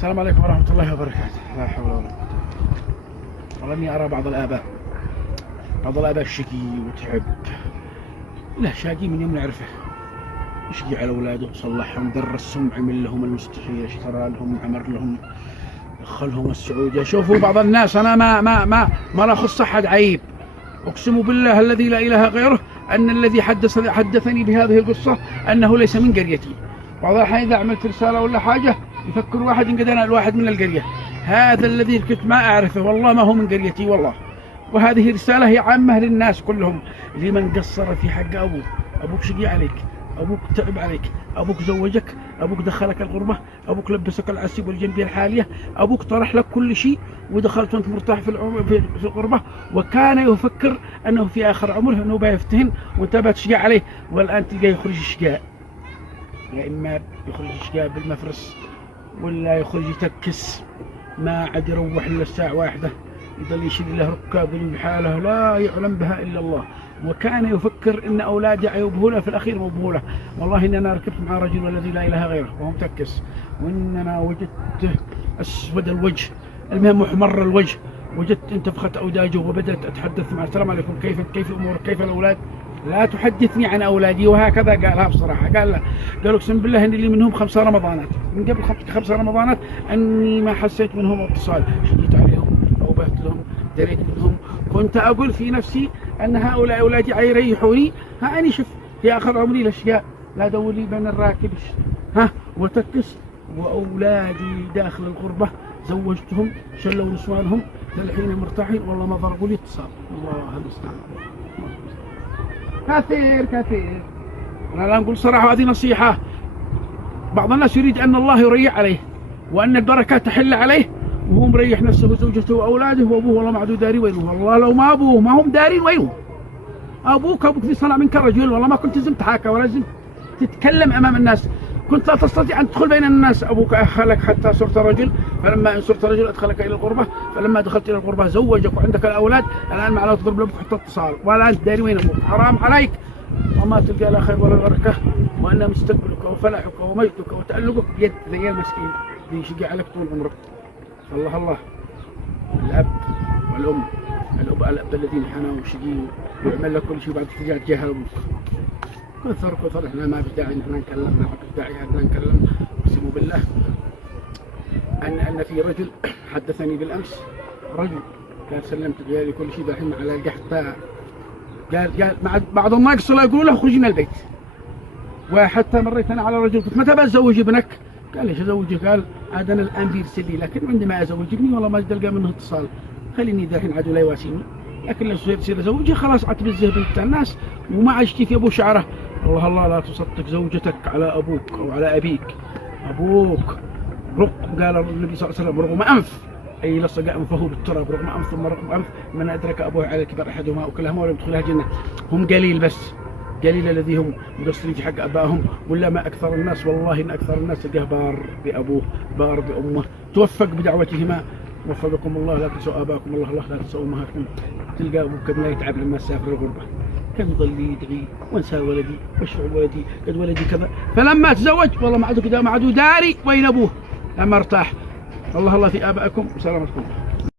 السلام عليكم ورحمة الله وبركاته. لا حول ولا قوة. والله إني أرى بعض الآباء شقي وتعب. له شاقي من يوم نعرفه، يشقي على أولاده، صلحهم، درسهم، عمل لهم المستحيل، اشترى لهم، عمر لهم، دخلهم السعودية. شوفوا بعض الناس، أنا ما نخص أحد عيب، أقسم بالله الذي لا إله غيره أن الذي حدثني بهذه القصة أنه ليس من قريتي. بعض الأحيان إذا عملت رسالة ولا حاجة يفكر واحد إن قد أنا الواحد من القرية. هذا الذي كنت ما أعرفه والله ما هو من قريتي والله. وهذه رسالة هي عامة للناس كلهم، لمن قصر في حق أبوك. أبوك شقي عليك، أبوك تعب عليك، أبوك زوجك، أبوك دخلك الغربة، أبوك لبسك العسيب والجنبية الحالية، أبوك طرح لك كل شيء ودخلت وأنت مرتاح في الغربة، وكان يفكر أنه في آخر عمره أنه بيفتهن وأنت بتشقى عليه، والآن تلقاه يخرج شقاء. يا إما يخرج شقاء بالمفرس ولا يخرج يتكس، ما عاد يروح إلا الساعة 1، يضل يشيل له ركاب بحاله لا يعلم بها إلا الله. وكان يفكر إن أولادي عيوبه في الأخير موبوله. والله إن أنا ركبت مع رجل والذي لا إله غيره وهو متكس، وإنما وجدته أسود الوجه، المهم محمر الوجه، وجدت انتفخت أوداجه وبدأت أتحدث معه: السلام عليكم، كيف أمورك، كيف الأولاد؟ لا تحدثني عن أولادي. وهكذا قالها بصراحة. قال أقسم بالله إن لي منهم 5 رمضانات، من قبل 5 رمضانات أني ما حسيت منهم اتصال، شديت عليهم أو بات لهم، دريت منهم، كنت أقول في نفسي أن هؤلاء أولادي يريحوني. ها أني شوف في آخر عمري الأشياء لا دور لي بين الراكب وتكس، وأولادي داخل الغربة زوجتهم، شلوا نسوانهم، الحين مرتاحين، والله ما ضربوا لي اتصال. الله المستعان. كثير. أنا لا نقول صراحة، هذه نصيحة. بعض الناس يريد أن الله يريح عليه وأن البركة تحل عليه وهو مريح نفسه وزوجته وأولاده، وأبوه والله ما عدو داري وينه. والله لو ما أبوه ما هم دارين وينه. أبوك في صنع منك رجل، والله ما كنت لازم تحاكى ولا لازم تتكلم أمام الناس، كنت لا تستطيع أن تدخل بين الناس. أبوك أخلك حتى صرت رجل، فلما إن صرت رجل أدخلك إلى الغربة، فلما دخلت إلى الغربة زوجك وعندك الأولاد. الآن ما لا تضرب لك حتى اتصال ولا أنت داري وين أبوك. حرام عليك، وما تلقى لا خير ولا بركة، وأن مستقبلك وفلاحك ومجدك وتألقك بيد ذي المسكين اللي يشقي عليك طول عمرك. الله الأب والأم، الأب الذين حنوا وشقيوا ويعمل لك كل شيء، بعد ترجع تجاهل أبوك. كثر. احنا ما في داعي ان احنا نكلم، ما في داعي ان نتكلم. اقسم بالله ان في رجل حدثني بالامس، رجل قال سلمت لي كل شيء، الحين على القحط قال مع بعض الناس الله يقولوا له خرج من البيت. وحتى مريت انا على رجل قلت متى بتزوج ابنك؟ قال ليش ازوجه؟ قال عاد انا الان بيرسل لي، لكن عندما ازوج ابني والله ما تلقى منه اتصال، خليني ذا الحين عدو لا يواسيني، لكن لو يصير ازوجه خلاص عتبزه بنت الناس وما عشتي في ابو شعره. الله لا تصدق زوجتك على ابوك او على ابيك. ابوك قال النبي صلى الله عليه وسلم: رغم انف، اي لصق انفه بالتراب، رغم انف ثم رغم انف، من ادرك ابوه على الكبر احدهما او كلاهما ولم يدخلها الجنه. هم قليل الذي هم مقصرين في حق ابائهم، ولا ما اكثر الناس. والله ان اكثر الناس تلقاه بار بابوه بار بامه، توفق بدعوتهما. وفقكم الله، لا تنسوا اباكم، الله لا تنسوا امهاتكم. تلقى ابوك قد لا يتعب لما سافر الغربه، كان يضل يدعي: وانسى ولدي واشفع ولدي، قد ولدي كذا. فلما تزوج والله ما عدو داري وين ابوه لما ارتاح. الله في ابائكم وسلامتكم.